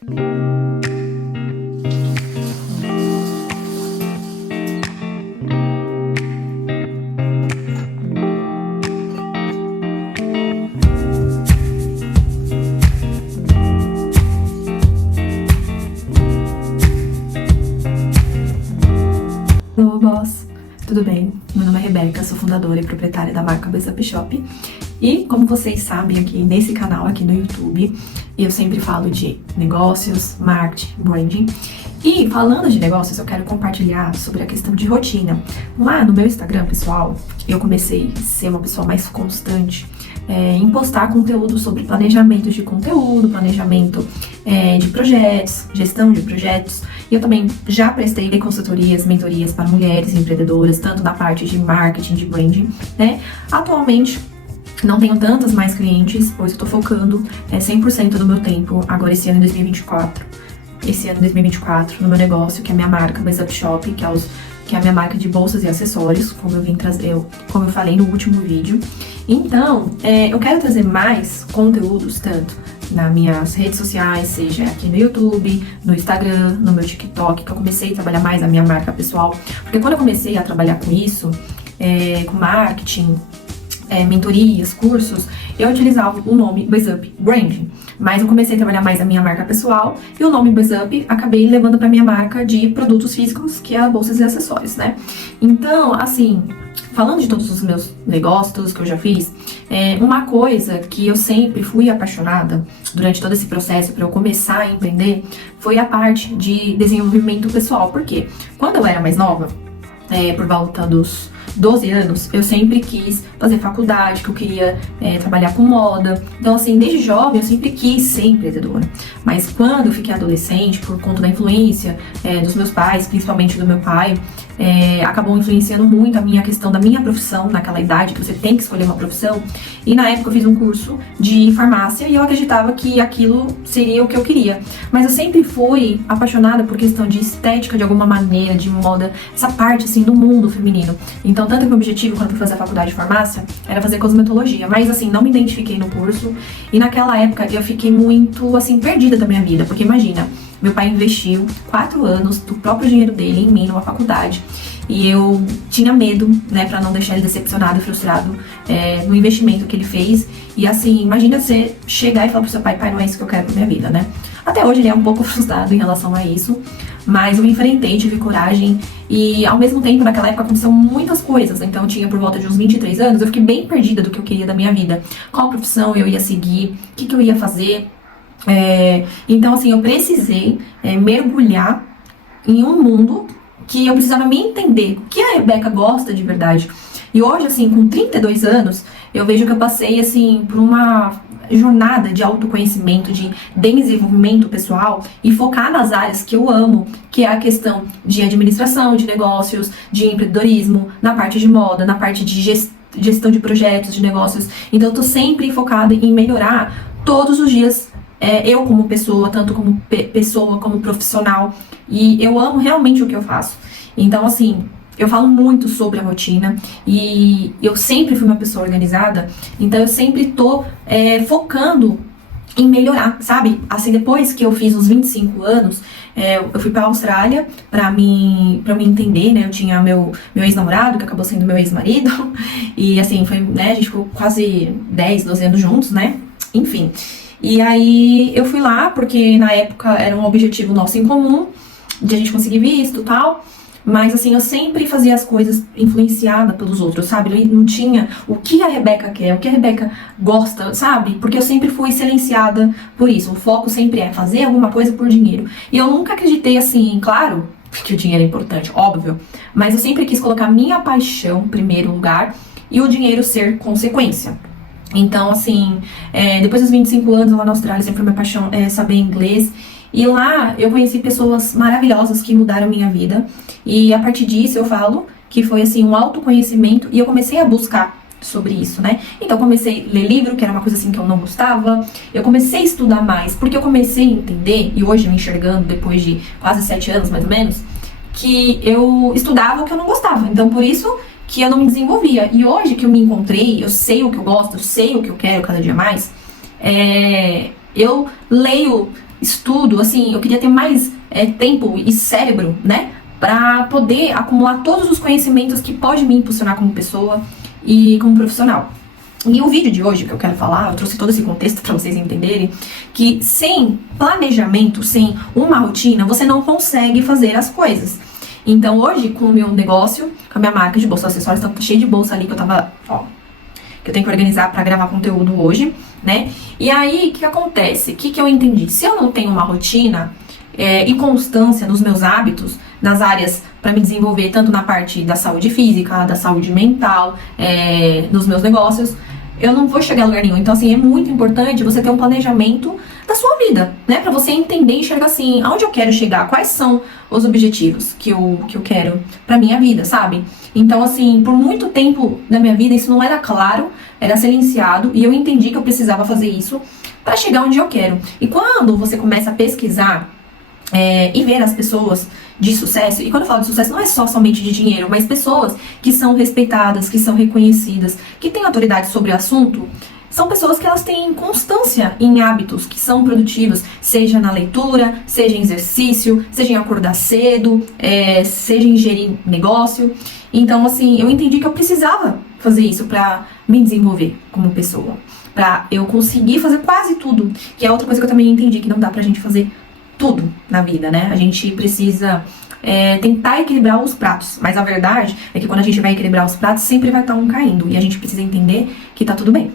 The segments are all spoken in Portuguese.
Olá, boss! Tudo bem? Meu nome é Rebeca, sou fundadora e proprietária da marca BuzUp Shop. E como vocês sabem aqui nesse canal, aqui no YouTube, eu sempre falo de negócios, marketing, branding. E falando de negócios, eu quero compartilhar sobre a questão de rotina. Lá no meu Instagram, pessoal, eu comecei a ser uma pessoa mais constante em postar conteúdo sobre planejamento de conteúdo, planejamento de projetos, gestão de projetos. E eu também já prestei consultorias, mentorias para mulheres empreendedoras, tanto na parte de marketing, de branding, né? Atualmente, não tenho tantas mais clientes, pois eu tô focando 100% do meu tempo, agora esse ano em 2024. No meu negócio, que é a minha marca BuzUp Shop, que é a minha marca de bolsas e acessórios, como eu falei no último vídeo. Então, eu quero trazer mais conteúdos, tanto nas minhas redes sociais, seja aqui no YouTube, no Instagram, no meu TikTok, que eu comecei a trabalhar mais a minha marca pessoal. Porque quando eu comecei a trabalhar com isso, com marketing, mentorias, cursos, eu utilizava o nome BuzUp Branding. Mas eu comecei a trabalhar mais a minha marca pessoal e o nome BuzUp acabei levando para minha marca de produtos físicos, que é a bolsas e acessórios, né? Então, assim, falando de todos os meus negócios, tudo que eu já fiz, uma coisa que eu sempre fui apaixonada durante todo esse processo para eu começar a empreender foi a parte de desenvolvimento pessoal. Porque quando eu era mais nova, por volta dos 12 anos, eu sempre quis fazer faculdade, que eu queria trabalhar com moda. Então, assim, desde jovem eu sempre quis ser empreendedora. Mas quando eu fiquei adolescente, por conta da influência dos meus pais, principalmente do meu pai, acabou influenciando muito a minha questão da minha profissão, naquela idade que você tem que escolher uma profissão. E na época eu fiz um curso de farmácia e eu acreditava que aquilo seria o que eu queria. Mas eu sempre fui apaixonada por questão de estética, de alguma maneira, de moda, essa parte, assim, do mundo feminino. Então, tanto que o meu objetivo quando eu fui fazer a faculdade de farmácia era fazer cosmetologia. Mas, assim, não me identifiquei no curso. E naquela época eu fiquei muito, assim, perdida da minha vida. Porque imagina, meu pai investiu 4 anos do próprio dinheiro dele em mim, numa faculdade. E eu tinha medo, né, pra não deixar ele decepcionado e frustrado no investimento que ele fez. E assim, imagina você chegar e falar pro seu pai, pai, não é isso que eu quero pra minha vida, né? Até hoje ele é um pouco frustrado em relação a isso. Mas eu me enfrentei, tive coragem. E ao mesmo tempo, naquela época, aconteceu muitas coisas. Então eu tinha por volta de uns 23 anos, eu fiquei bem perdida do que eu queria da minha vida. Qual profissão eu ia seguir, o que eu ia fazer. Então, assim, eu precisei mergulhar em um mundo que eu precisava me entender o que a Rebeca gosta de verdade. E hoje, assim, com 32 anos, eu vejo que eu passei, assim, por uma jornada de autoconhecimento, de desenvolvimento pessoal e focar nas áreas que eu amo, que é a questão de administração, de negócios, de empreendedorismo, na parte de moda, na parte de gestão de projetos, de negócios. Então, eu tô sempre focada em melhorar todos os dias. Eu como pessoa, tanto como pessoa, como profissional, e eu amo realmente o que eu faço. Então, assim, eu falo muito sobre a rotina e eu sempre fui uma pessoa organizada, então eu sempre tô focando em melhorar, sabe? Assim, depois que eu fiz os 25 anos, eu fui pra Austrália pra me entender, né? Eu tinha meu ex-namorado, que acabou sendo meu ex-marido, e assim, foi, né? A gente ficou quase 10, 12 anos juntos, né? Enfim. E aí eu fui lá, porque na época era um objetivo nosso em comum, de a gente conseguir visto e tal. Mas assim, eu sempre fazia as coisas influenciada pelos outros, sabe? Eu não tinha o que a Rebeca quer, o que a Rebeca gosta, sabe? Porque eu sempre fui silenciada por isso. O foco sempre é fazer alguma coisa por dinheiro. E eu nunca acreditei assim, claro, que o dinheiro é importante, óbvio. Mas eu sempre quis colocar minha paixão em primeiro lugar e o dinheiro ser consequência. Então, assim, depois dos 25 anos lá na Austrália, sempre foi minha paixão saber inglês. E lá eu conheci pessoas maravilhosas que mudaram minha vida. E a partir disso eu falo que foi, assim, um autoconhecimento. E eu comecei a buscar sobre isso, né? Então eu comecei a ler livro, que era uma coisa assim que eu não gostava. Eu comecei a estudar mais, porque eu comecei a entender, e hoje me enxergando depois de quase 7 anos, mais ou menos, que eu estudava o que eu não gostava. Então por isso que eu não me desenvolvia. E hoje que eu me encontrei, eu sei o que eu gosto, eu sei o que eu quero cada dia mais, eu leio estudo, assim, eu queria ter mais tempo e cérebro, né, para poder acumular todos os conhecimentos que pode me impulsionar como pessoa e como profissional. E o vídeo de hoje que eu quero falar, eu trouxe todo esse contexto para vocês entenderem que sem planejamento, sem uma rotina, você não consegue fazer as coisas. Então hoje, com o meu negócio, com a minha marca de bolsa acessórios, tá cheio de bolsa ali que eu tava, ó, que eu tenho que organizar para gravar conteúdo hoje, né? E aí, o que acontece? O que eu entendi? Se eu não tenho uma rotina e constância nos meus hábitos, nas áreas para me desenvolver, tanto na parte da saúde física, da saúde mental, nos meus negócios, eu não vou chegar a lugar nenhum. Então, assim, é muito importante você ter um planejamento da sua vida, né? Pra você entender e enxergar assim, aonde eu quero chegar, quais são os objetivos que eu quero pra minha vida, sabe? Então, assim, por muito tempo da minha vida, isso não era claro, era silenciado, e eu entendi que eu precisava fazer isso pra chegar onde eu quero. E quando você começa a pesquisar e ver as pessoas de sucesso, e quando eu falo de sucesso não é somente de dinheiro, mas pessoas que são respeitadas, que são reconhecidas, que têm autoridade sobre o assunto, são pessoas que elas têm constância em hábitos que são produtivos, seja na leitura, seja em exercício, seja em acordar cedo, seja em gerir negócio. Então, assim, eu entendi que eu precisava fazer isso pra me desenvolver como pessoa, pra eu conseguir fazer quase tudo, que é outra coisa que eu também entendi, que não dá pra gente fazer tudo na vida, né? A gente precisa tentar equilibrar os pratos, mas a verdade é que quando a gente vai equilibrar os pratos, sempre vai estar um caindo, e a gente precisa entender que tá tudo bem.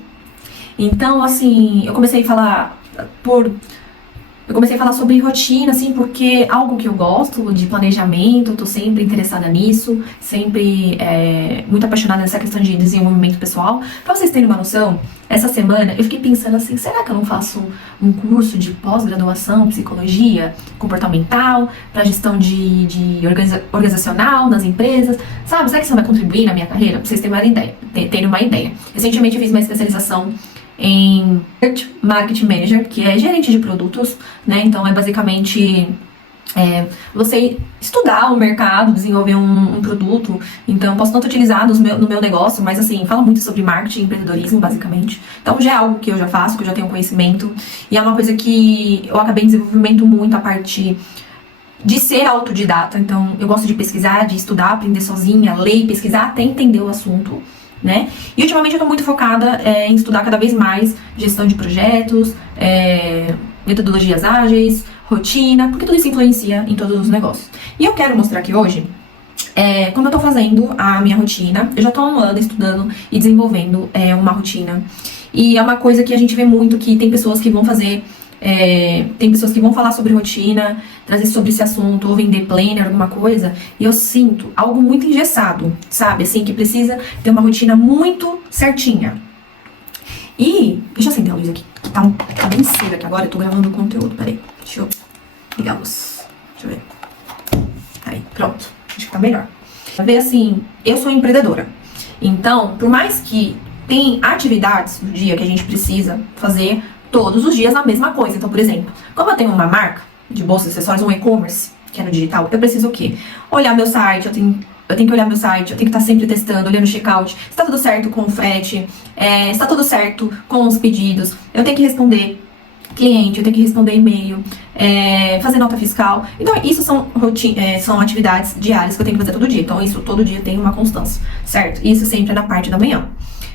Então, assim, eu comecei a falar sobre rotina, assim, porque algo que eu gosto de planejamento, eu tô sempre interessada nisso, sempre muito apaixonada nessa questão de desenvolvimento pessoal. Pra vocês terem uma noção, essa semana eu fiquei pensando assim, será que eu não faço um curso de pós-graduação, psicologia comportamental, pra gestão de organizacional nas empresas, sabe? Será que isso vai contribuir na minha carreira? Pra vocês terem uma ideia. Recentemente eu fiz uma especialização em Marketing Manager, que é gerente de produtos, né? Então é basicamente você estudar o mercado, desenvolver um produto. Então eu posso tanto utilizar no meu negócio, mas assim, fala muito sobre marketing e empreendedorismo, basicamente. Então já é algo que eu já faço, que eu já tenho conhecimento, e é uma coisa que eu acabei desenvolvendo muito a partir de ser autodidata. Então eu gosto de pesquisar, de estudar, aprender sozinha, ler, pesquisar até entender o assunto, né? E ultimamente eu tô muito focada em estudar cada vez mais gestão de projetos, metodologias ágeis, rotina, porque tudo isso influencia em todos os negócios. E eu quero mostrar aqui hoje como eu tô fazendo a minha rotina. Eu já tô há um ano estudando e desenvolvendo uma rotina. E é uma coisa que a gente vê muito, que tem pessoas que vão fazer, tem pessoas que vão falar sobre rotina, trazer sobre esse assunto, ou vender planner, alguma coisa, e eu sinto algo muito engessado, sabe? Assim, que precisa ter uma rotina muito certinha. E, deixa eu acender a luz aqui, que tá bem cedo aqui agora, eu tô gravando o conteúdo, peraí, deixa eu ligar a luz, deixa eu ver. Aí, pronto, acho que tá melhor. Pra ver assim, eu sou empreendedora, então, por mais que tem atividades no dia que a gente precisa fazer todos os dias a mesma coisa. Então, por exemplo, como eu tenho uma marca de bolsas, acessórios, um e-commerce, que é no digital, eu preciso o quê? Olhar meu site, eu tenho que olhar meu site, eu tenho que estar sempre testando, olhando o checkout, se está tudo certo com o frete, se está tudo certo com os pedidos, eu tenho que responder cliente, eu tenho que responder e-mail, fazer nota fiscal. Então, isso são atividades diárias que eu tenho que fazer todo dia. Então, isso todo dia tem uma constância, certo? E isso sempre é na parte da manhã.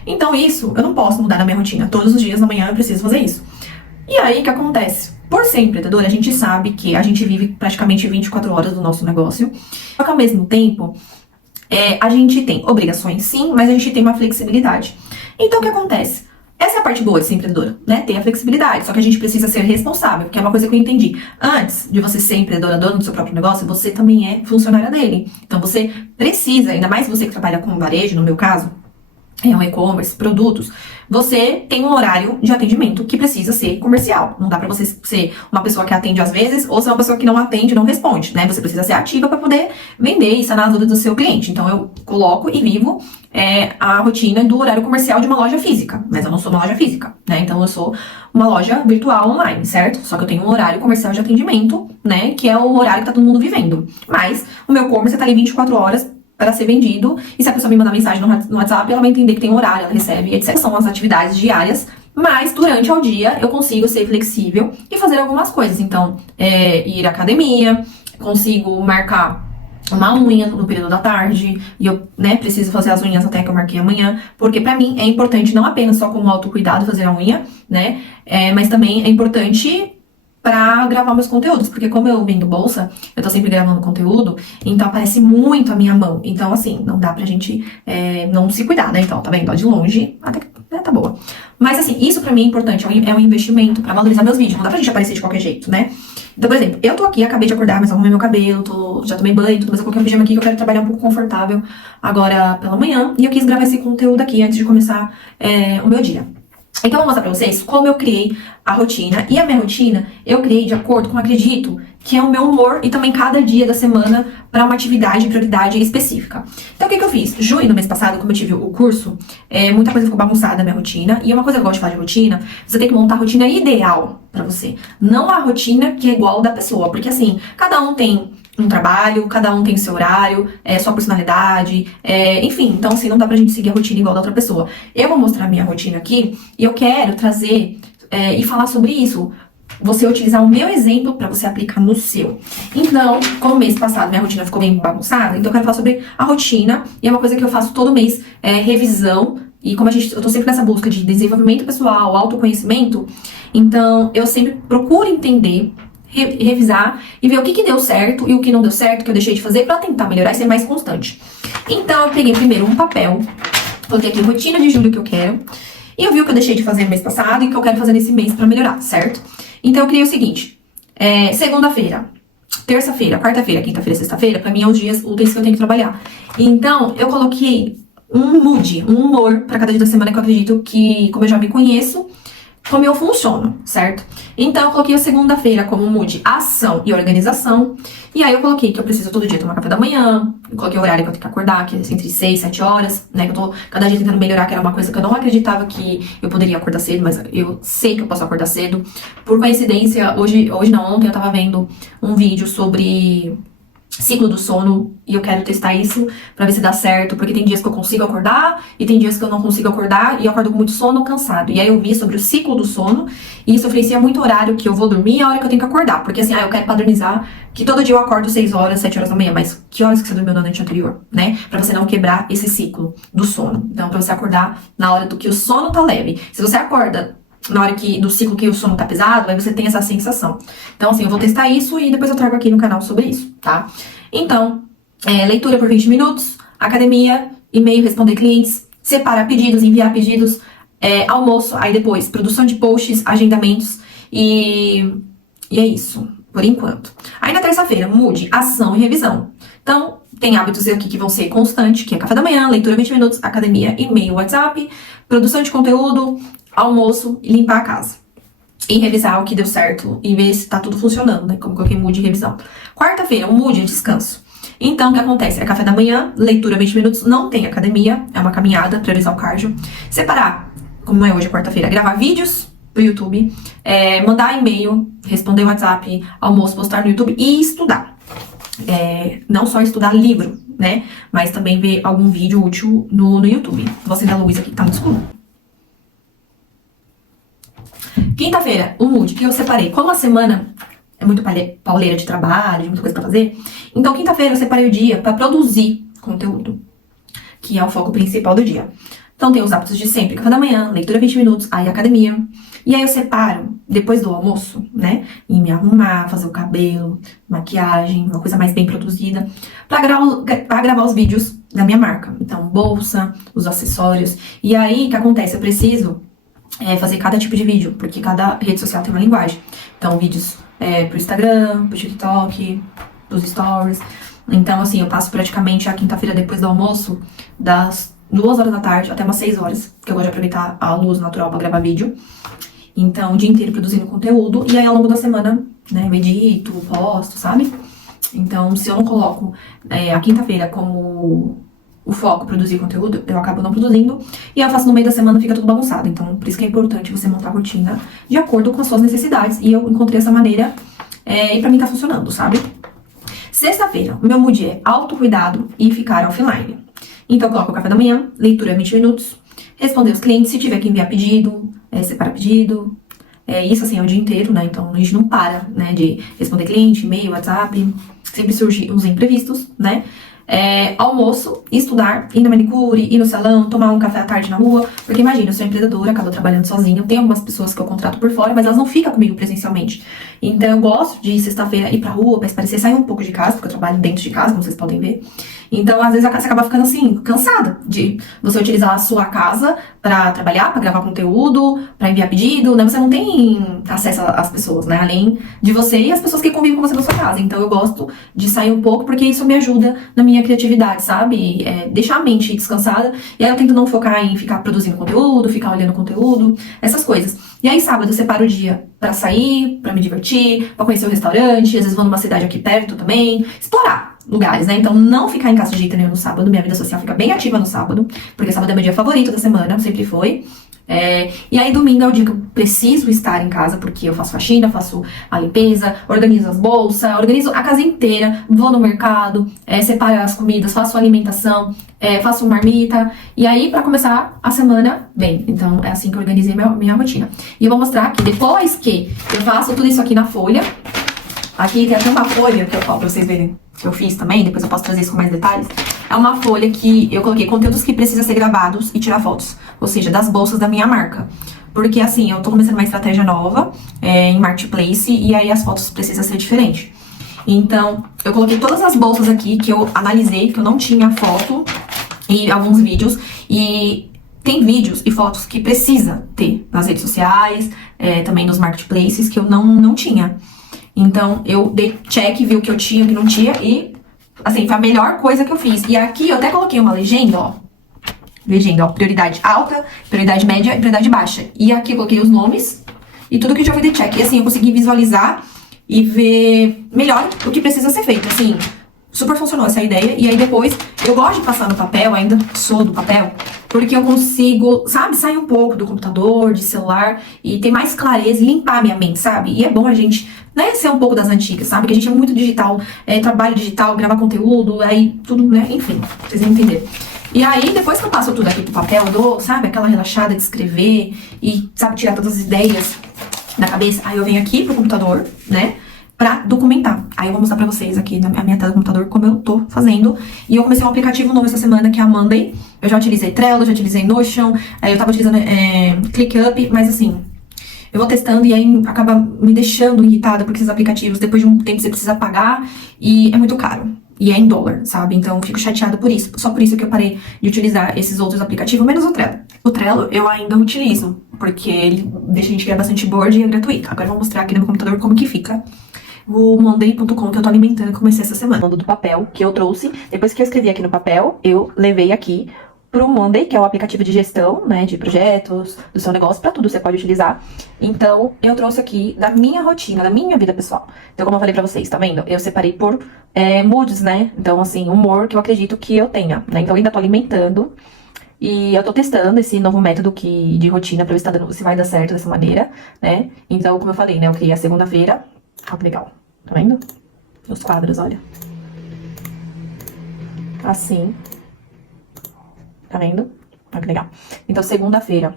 Então isso, eu não posso mudar na minha rotina. Todos os dias da manhã eu preciso fazer isso. E aí, o que acontece? Por ser empreendedora, a gente sabe que a gente vive praticamente 24 horas do nosso negócio. Só que ao mesmo tempo, a gente tem obrigações sim, mas a gente tem uma flexibilidade. Então o que acontece? Essa é a parte boa de ser empreendedora, né? Ter a flexibilidade. Só que a gente precisa ser responsável, que é uma coisa que eu entendi. Antes de você ser empreendedora, dona do seu próprio negócio, você também é funcionária dele. Então você precisa, ainda mais você que trabalha com varejo, no meu caso, um e-commerce, produtos, você tem um horário de atendimento que precisa ser comercial. Não dá pra você ser uma pessoa que atende às vezes ou ser uma pessoa que não atende, não responde, né? Você precisa ser ativa para poder vender e sanar as dúvidas do seu cliente. Então eu coloco e vivo a rotina do horário comercial de uma loja física, mas eu não sou uma loja física, né? Então eu sou uma loja virtual online, certo? Só que eu tenho um horário comercial de atendimento, né? Que é o horário que tá todo mundo vivendo. Mas o meu e-commerce tá ali 24 horas para ser vendido, e se a pessoa me mandar mensagem no WhatsApp, ela vai entender que tem um horário, ela recebe, etc. São as atividades diárias, Mas durante o dia eu consigo ser flexível e fazer algumas coisas. Então, ir à academia, consigo marcar uma unha no período da tarde, e eu, né, preciso fazer as unhas até que eu marquei amanhã, porque pra mim é importante não apenas só como autocuidado fazer a unha, né, mas também é importante pra gravar meus conteúdos, porque como eu vendo bolsa, eu tô sempre gravando conteúdo, então aparece muito a minha mão, então assim, não dá pra gente não se cuidar, né, então, tá vendo, ó, de longe, até que tá boa. Mas assim, isso pra mim é importante, é um investimento pra valorizar meus vídeos, não dá pra gente aparecer de qualquer jeito, né. Então, por exemplo, eu tô aqui, acabei de acordar, mas arrumei meu cabelo, já tomei banho, tudo, mas eu coloquei um pijama aqui que eu quero trabalhar um pouco confortável agora pela manhã. E eu quis gravar esse conteúdo aqui antes de começar o meu dia. Então, eu vou mostrar pra vocês como eu criei a rotina. E a minha rotina, eu criei de acordo com, acredito, que é o meu humor e também cada dia da semana para uma atividade, prioridade específica. Então, o que eu fiz? Junho, no mês passado, como eu tive o curso, muita coisa ficou bagunçada na minha rotina. E uma coisa que eu gosto de falar de rotina, você tem que montar a rotina ideal pra você. Não a rotina que é igual da pessoa. Porque, assim, cada um tem um trabalho, cada um tem seu horário, sua personalidade, enfim, então assim, não dá pra gente seguir a rotina igual da outra pessoa. Eu vou mostrar a minha rotina aqui e eu quero trazer e falar sobre isso. Você utilizar o meu exemplo pra você aplicar no seu. Então, como mês passado minha rotina ficou bem bagunçada, então eu quero falar sobre a rotina, e é uma coisa que eu faço todo mês, revisão, e como eu tô sempre nessa busca de desenvolvimento pessoal, autoconhecimento, então eu sempre procuro entender, revisar e ver o que deu certo e o que não deu certo, que eu deixei de fazer pra tentar melhorar e ser mais constante. Então eu peguei primeiro um papel, coloquei aqui rotina de julho que eu quero, e eu vi o que eu deixei de fazer no mês passado e o que eu quero fazer nesse mês pra melhorar, certo? Então eu criei o seguinte, segunda-feira, terça-feira, quarta-feira, quinta-feira, sexta-feira, pra mim é os dias úteis que eu tenho que trabalhar. Então eu coloquei um mood, um humor pra cada dia da semana que eu acredito que, como eu já me conheço, como eu funciono, certo? Então eu coloquei a segunda-feira como mood ação e organização. E aí eu coloquei que eu preciso todo dia tomar café da manhã. Eu coloquei o horário que eu tenho que acordar, que é entre 6 e 7 horas, né? Que eu tô cada dia tentando melhorar, que era uma coisa que eu não acreditava que eu poderia acordar cedo, mas eu sei que eu posso acordar cedo. Por coincidência, ontem eu tava vendo um vídeo sobre ciclo do sono, e eu quero testar isso pra ver se dá certo, porque tem dias que eu consigo acordar e tem dias que eu não consigo acordar e eu acordo com muito sono, cansado. E aí eu vi sobre o ciclo do sono e isso influencia muito o horário que eu vou dormir e a hora que eu tenho que acordar, porque assim, eu quero padronizar que todo dia eu acordo 6 horas, 7 horas da manhã, mas que horas que você dormiu na noite anterior, né? Pra você não quebrar esse ciclo do sono. Então, pra você acordar na hora do que o sono tá leve. Se você acorda na hora do ciclo que o sono tá pesado, aí você tem essa sensação. Então, assim, eu vou testar isso e depois eu trago aqui no canal sobre isso, tá? Então, leitura por 20 minutos, academia, e-mail, responder clientes, separar pedidos, enviar pedidos, almoço, aí depois, produção de posts, agendamentos e é isso, por enquanto. Aí na terça-feira, mude, ação e revisão. Então, tem hábitos aqui que vão ser constantes, que é café da manhã, leitura 20 minutos, academia, e-mail, WhatsApp, produção de conteúdo, almoço e limpar a casa. E revisar o que deu certo e ver se tá tudo funcionando, né? Como coloquei mood e revisão. Quarta-feira, um mood, descanso. Então, o que acontece? É café da manhã, leitura 20 minutos, não tem academia, é uma caminhada, priorizar o cardio. Separar, como é hoje, quarta-feira, gravar vídeos pro YouTube, mandar e-mail, responder WhatsApp, almoço, postar no YouTube e estudar. Não só estudar livro, né? Mas também ver algum vídeo útil no YouTube. Vou acender a luz aqui que tá muito escuro. Quinta-feira, o mood que eu separei. Como a semana é muito pauleira de trabalho, de muita coisa pra fazer, então quinta-feira eu separei o dia pra produzir conteúdo, que é o foco principal do dia. Então tem os hábitos de sempre, café da manhã, leitura 20 minutos, aí academia. E aí eu separo, depois do almoço, né, e me arrumar, fazer o cabelo, maquiagem, uma coisa mais bem produzida, pra gravar os vídeos da minha marca. Então, bolsa, os acessórios. E aí, o que acontece? Eu preciso fazer cada tipo de vídeo, porque cada rede social tem uma linguagem. Então, vídeos pro Instagram, pro TikTok, pros stories. Então, assim, eu passo praticamente a quinta-feira depois do almoço, das 2 horas da tarde até umas 6 horas, porque eu gosto de aproveitar a luz natural pra gravar vídeo. Então, o dia inteiro produzindo conteúdo, e aí ao longo da semana, né, eu edito, posto, sabe? Então, se eu não coloco a quinta-feira como o foco produzir conteúdo, eu acabo não produzindo, e eu faço no meio da semana, fica tudo bagunçado. Então, por isso que é importante você montar a rotina de acordo com as suas necessidades, e eu encontrei essa maneira, e pra mim tá funcionando, sabe? Sexta-feira, o meu mood é autocuidado e ficar offline. Então, eu coloco o café da manhã, leitura 20 minutos, responder os clientes, se tiver que enviar pedido, separar pedido. Isso, assim, é o dia inteiro, né? Então, a gente não para, né, de responder cliente, e-mail, WhatsApp. Sempre surgem os imprevistos, né? Almoço, estudar, ir na manicure, ir no salão, tomar um café à tarde na rua. Porque imagina, eu sou empreendedora, acabo trabalhando sozinha. Eu tenho algumas pessoas que eu contrato por fora, mas elas não ficam comigo presencialmente. Então eu gosto de sexta-feira ir pra rua, pra espairecer, sair um pouco de casa, porque eu trabalho dentro de casa, como vocês podem ver. Então, às vezes, você acaba ficando assim, cansada de você utilizar a sua casa pra trabalhar, pra gravar conteúdo, pra enviar pedido, né? Você não tem acesso às pessoas, né? Além de você e as pessoas que convivem com você na sua casa. Então, eu gosto de sair um pouco, porque isso me ajuda na minha criatividade, sabe? Deixar a mente descansada. E aí, eu tento não focar em ficar produzindo conteúdo, ficar olhando conteúdo, essas coisas. E aí, sábado, eu separo o dia pra sair, pra me divertir, pra conhecer o restaurante, às vezes vou numa cidade aqui perto também, explorar lugares, né? Então, não ficar em casa de jeito nenhum no sábado. Minha vida social fica bem ativa no sábado, porque sábado é meu dia favorito da semana, sempre foi. E aí, domingo é o dia que eu preciso estar em casa, porque eu faço faxina, faço a limpeza, organizo as bolsas, organizo a casa inteira, vou no mercado, separo as comidas, faço a alimentação, faço marmita. E aí, pra começar a semana bem. Então, é assim que eu organizei minha rotina. E eu vou mostrar que depois que eu faço tudo isso aqui na folha, aqui tem até uma folha que eu falo pra vocês verem, que eu fiz também, depois eu posso trazer isso com mais detalhes. É uma folha que eu coloquei conteúdos que precisam ser gravados e tirar fotos. Ou seja, das bolsas da minha marca. Porque assim, eu tô começando uma estratégia nova em Marketplace e aí as fotos precisam ser diferentes. Então, eu coloquei todas as bolsas aqui que eu analisei, que eu não tinha foto, e alguns vídeos. E tem vídeos e fotos que precisa ter nas redes sociais, também nos Marketplaces, que eu não tinha. Então, eu dei check, vi o que eu tinha, o que não tinha e, assim, foi a melhor coisa que eu fiz. E aqui eu até coloquei uma legenda, ó. Legenda, ó, prioridade alta, prioridade média e prioridade baixa. E aqui eu coloquei os nomes e tudo que eu já vi de check. E assim, eu consegui visualizar e ver melhor o que precisa ser feito. Assim, super funcionou essa ideia. E aí depois, eu gosto de passar no papel, ainda sou do papel, porque eu consigo, sabe, sair um pouco do computador, de celular e ter mais clareza e limpar a minha mente, sabe? E é bom a gente, né, ser um pouco das antigas, sabe? Que a gente é muito digital, trabalho digital, gravar conteúdo, aí tudo, né? Enfim, vocês vão entender. E aí, depois que eu passo tudo aqui pro papel, eu dou, sabe, aquela relaxada de escrever e, sabe, tirar todas as ideias da cabeça. Aí eu venho aqui pro computador, né, pra documentar. Aí eu vou mostrar pra vocês aqui na minha tela do computador como eu tô fazendo. E eu comecei um aplicativo novo essa semana, que é a Monday. Eu já utilizei Trello, já utilizei Notion, aí eu tava utilizando ClickUp, mas assim, eu vou testando e aí acaba me deixando irritada, porque esses aplicativos, depois de um tempo, você precisa pagar e é muito caro. E é em dólar, sabe? Então eu fico chateada por isso. Só por isso que eu parei de utilizar esses outros aplicativos, menos o Trello. O Trello eu ainda utilizo, porque ele deixa a gente criar bastante board e é gratuito. Agora eu vou mostrar aqui no meu computador como que fica o Monday.com que eu tô alimentando, que comecei essa semana. Do papel que eu trouxe, depois que eu escrevi aqui no papel, eu levei aqui pro Monday, que é o aplicativo de gestão, né, de projetos, do seu negócio, pra tudo você pode utilizar. Então, eu trouxe aqui da minha rotina, da minha vida pessoal. Então, como eu falei pra vocês, tá vendo? Eu separei por moods, né? Então, assim, humor que eu acredito que eu tenha, né? Então, eu ainda tô alimentando e eu tô testando esse novo método de rotina pra ver se vai dar certo dessa maneira, né? Então, como eu falei, né, eu criei a segunda-feira. Olha que legal, tá vendo? Os quadros, olha. Assim. Tá vendo? Olha que legal. Então, segunda-feira,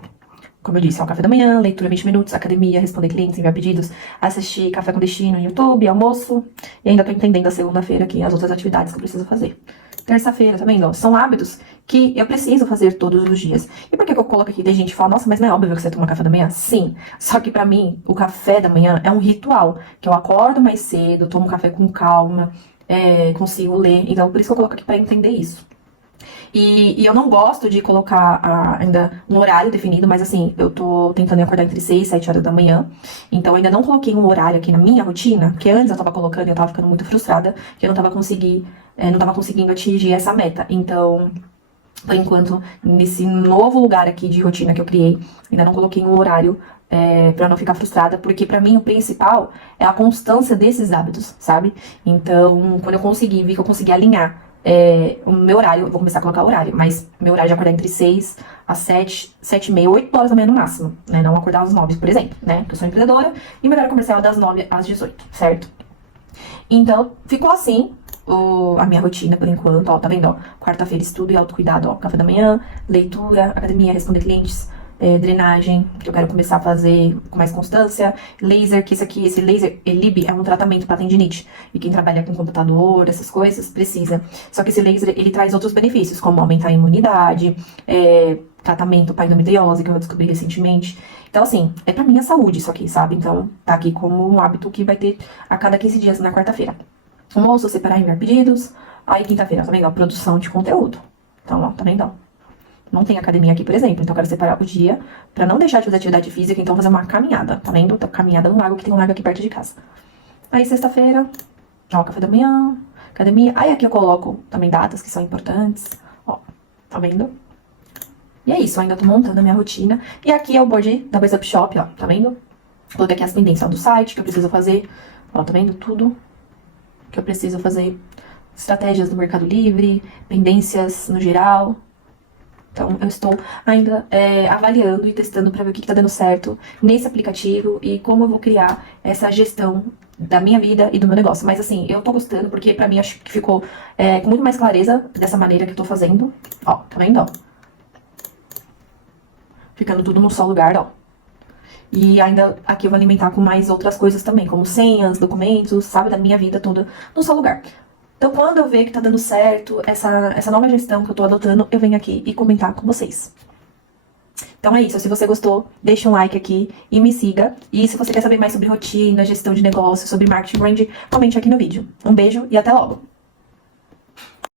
como eu disse, é o café da manhã, leitura 20 minutos, academia, responder clientes, enviar pedidos, assistir Café com Destino no YouTube, almoço. E ainda tô entendendo a segunda-feira aqui, as outras atividades que eu preciso fazer. Terça-feira, tá vendo? São hábitos que eu preciso fazer todos os dias. E por que eu coloco aqui? Tem gente que fala, nossa, mas não é óbvio que você toma café da manhã? Sim. Só que pra mim, o café da manhã é um ritual. Que eu acordo mais cedo, tomo café com calma, consigo ler. Então, por isso que eu coloco aqui pra entender isso. E eu não gosto de colocar ainda um horário definido, mas assim, eu tô tentando acordar entre 6 e 7 horas da manhã. Então, ainda não coloquei um horário aqui na minha rotina, porque antes eu tava colocando e eu tava ficando muito frustrada, que eu não tava conseguindo atingir essa meta. Então, por enquanto, nesse novo lugar aqui de rotina que eu criei, ainda não coloquei um horário pra não ficar frustrada, porque pra mim o principal é a constância desses hábitos, sabe? Então, quando eu vi que eu consegui alinhar o meu horário, eu vou começar a colocar o horário, mas meu horário de acordar entre 6 às 7, 7 e meia, 8 horas da manhã no máximo, né? Não acordar às 9, por exemplo, né? Porque eu sou empreendedora e meu horário comercial é das 9 às 18, certo? Então, ficou assim a minha rotina por enquanto, ó, tá vendo, ó? Quarta-feira estudo e autocuidado, ó, café da manhã, leitura, academia, responder clientes, drenagem, que eu quero começar a fazer com mais constância, laser, que esse laser Elib é um tratamento para tendinite, e quem trabalha com computador, essas coisas, precisa. Só que esse laser, ele traz outros benefícios, como aumentar a imunidade, tratamento para endometriose, que eu descobri recentemente. Então, assim, é pra minha saúde isso aqui, sabe? Então, tá aqui como um hábito que vai ter a cada 15 dias na quarta-feira. Almoço, separar e enviar pedidos. Aí, quinta-feira, também, ó, produção de conteúdo. Então, ó, tá vendo, ó? Não tem academia aqui, por exemplo, então eu quero separar o dia pra não deixar de fazer atividade física, então fazer uma caminhada, tá vendo? Caminhada no lago, que tem um lago aqui perto de casa. Aí, sexta-feira, ó, café da manhã, academia. Aí, aqui eu coloco também datas que são importantes, ó, tá vendo? E é isso, eu ainda tô montando a minha rotina. E aqui é o board da Boys Up Shop, ó, tá vendo? Coloquei aqui as pendências do site que eu preciso fazer, ó, tá vendo? Tudo que eu preciso fazer. Estratégias do Mercado Livre, pendências no geral. Então, eu estou ainda avaliando e testando para ver o que tá dando certo nesse aplicativo e como eu vou criar essa gestão da minha vida e do meu negócio. Mas, assim, eu tô gostando porque, pra mim, acho que ficou com muito mais clareza dessa maneira que eu tô fazendo. Ó, tá vendo, ó? Ficando tudo num só lugar, ó. E ainda aqui eu vou alimentar com mais outras coisas também, como senhas, documentos, sabe, da minha vida toda num só lugar. Então, quando eu ver que tá dando certo, essa nova gestão que eu tô adotando, eu venho aqui e comentar com vocês. Então é isso, se você gostou, deixa um like aqui e me siga. E se você quer saber mais sobre rotina, gestão de negócio, sobre marketing brand, comente aqui no vídeo. Um beijo e até logo!